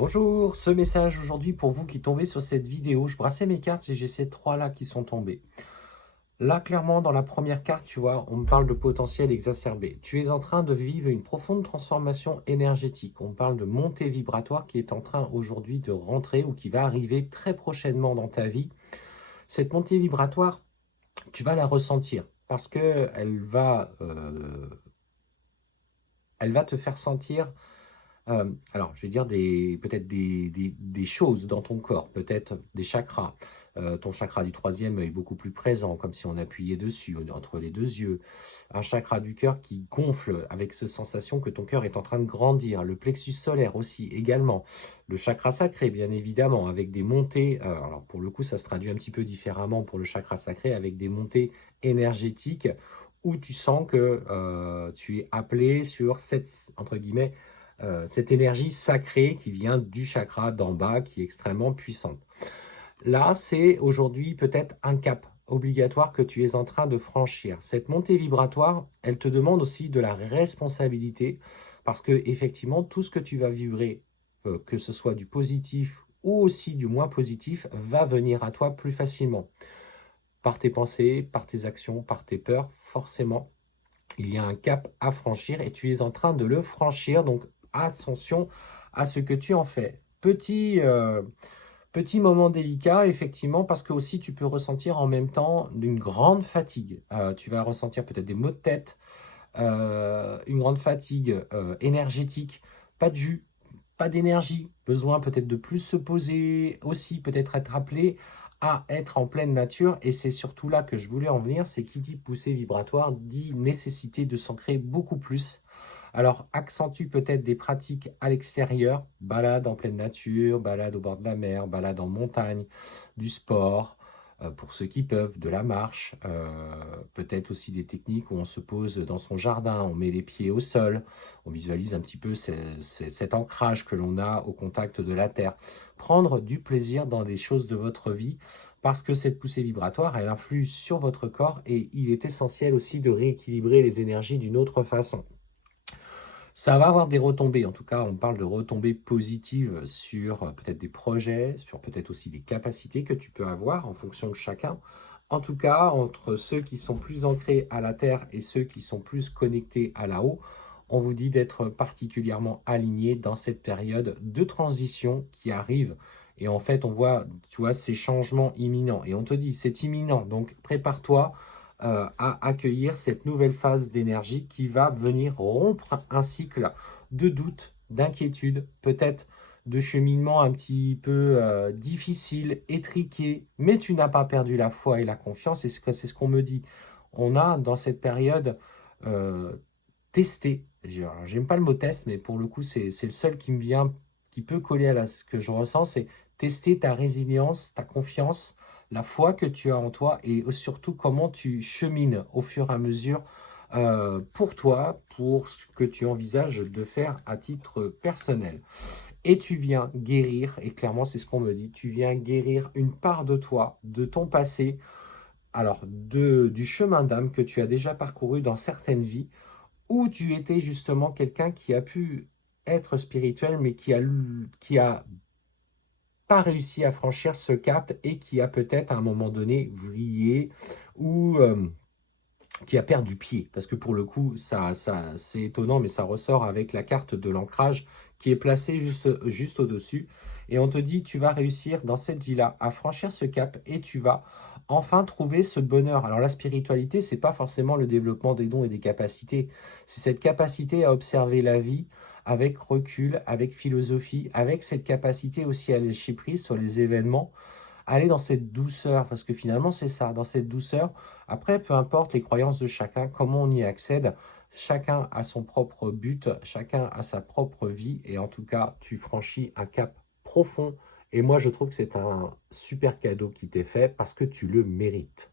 Bonjour, ce message aujourd'hui pour vous qui tombez sur cette vidéo. Je brassais mes cartes et j'ai ces trois-là qui sont tombés. Là, clairement, dans la première carte, tu vois, on me parle de potentiel exacerbé. Tu es en train de vivre une profonde transformation énergétique. On parle de montée vibratoire qui est en train aujourd'hui de rentrer ou qui va arriver très prochainement dans ta vie. Cette montée vibratoire, tu vas la ressentir parce que elle va te faire sentir. Alors, je vais dire peut-être des choses dans ton corps, peut-être des chakras. Ton chakra du troisième est beaucoup plus présent, comme si on appuyait dessus, entre les deux yeux. Un chakra du cœur qui gonfle avec cette sensation que ton cœur est en train de grandir. Le plexus solaire aussi, également. Le chakra sacré, bien évidemment, avec des montées. Alors, pour le coup, ça se traduit un petit peu différemment pour le chakra sacré, avec des montées énergétiques où tu sens que tu es appelé sur cette, entre guillemets, cette énergie sacrée qui vient du chakra d'en bas, qui est extrêmement puissante. Là, c'est aujourd'hui peut-être un cap obligatoire que tu es en train de franchir. Cette montée vibratoire, elle te demande aussi de la responsabilité, parce que effectivement, tout ce que tu vas vibrer, que ce soit du positif ou aussi du moins positif, va venir à toi plus facilement. Par tes pensées, par tes actions, par tes peurs, forcément, il y a un cap à franchir et tu es en train de le franchir. Donc, attention à ce que tu en fais. Petit moment délicat, effectivement, parce que aussi tu peux ressentir en même temps une grande fatigue. Tu vas ressentir peut-être des maux de tête, une grande fatigue énergétique, pas de jus, pas d'énergie, besoin peut-être de plus se poser, aussi peut-être être appelé à être en pleine nature. Et c'est surtout là que je voulais en venir, c'est qui dit poussée vibratoire, dit nécessité de s'ancrer beaucoup plus. Alors, accentue peut-être des pratiques à l'extérieur, balade en pleine nature, balade au bord de la mer, balade en montagne, du sport, pour ceux qui peuvent, de la marche, peut-être aussi des techniques où on se pose dans son jardin, on met les pieds au sol, on visualise un petit peu cet ancrage que l'on a au contact de la terre. Prendre du plaisir dans des choses de votre vie, parce que cette poussée vibratoire, elle influe sur votre corps et il est essentiel aussi de rééquilibrer les énergies d'une autre façon. Ça va avoir des retombées, en tout cas, on parle de retombées positives sur peut-être des projets, sur peut-être aussi des capacités que tu peux avoir en fonction de chacun. En tout cas, entre ceux qui sont plus ancrés à la terre et ceux qui sont plus connectés à là-haut, on vous dit d'être particulièrement alignés dans cette période de transition qui arrive. Et en fait, on voit, tu vois, ces changements imminents. Et on te dit, c'est imminent, donc prépare-toi à accueillir cette nouvelle phase d'énergie qui va venir rompre un cycle de doute, d'inquiétude, peut-être de cheminement un petit peu difficile, étriqué, mais tu n'as pas perdu la foi et la confiance, et c'est ce qu'on me dit. On a dans cette période euh, testé, j'aime pas le mot test, mais pour le coup c'est le seul qui me vient, qui peut coller à ce que je ressens, c'est tester ta résilience, ta confiance, la foi que tu as en toi et surtout comment tu chemines au fur et à mesure pour toi, pour ce que tu envisages de faire à titre personnel. Et tu viens guérir, et clairement c'est ce qu'on me dit, tu viens guérir une part de toi, de ton passé, alors du chemin d'âme que tu as déjà parcouru dans certaines vies, où tu étais justement quelqu'un qui a pu être spirituel, mais qui a pas réussi à franchir ce cap et qui a peut-être à un moment donné vrillé ou qui a perdu pied. Parce que pour le coup, ça c'est étonnant, mais ça ressort avec la carte de l'ancrage qui est placée juste au-dessus. Et on te dit, tu vas réussir dans cette vie-là à franchir ce cap et tu vas enfin trouver ce bonheur. Alors la spiritualité, c'est pas forcément le développement des dons et des capacités. C'est cette capacité à observer la vie avec recul, avec philosophie, avec cette capacité aussi à lâcher prise sur les événements, aller dans cette douceur, parce que finalement c'est ça, dans cette douceur. Après, peu importe les croyances de chacun, comment on y accède, chacun a son propre but, chacun a sa propre vie, et en tout cas, tu franchis un cap profond. Et moi, je trouve que c'est un super cadeau qui t'est fait parce que tu le mérites.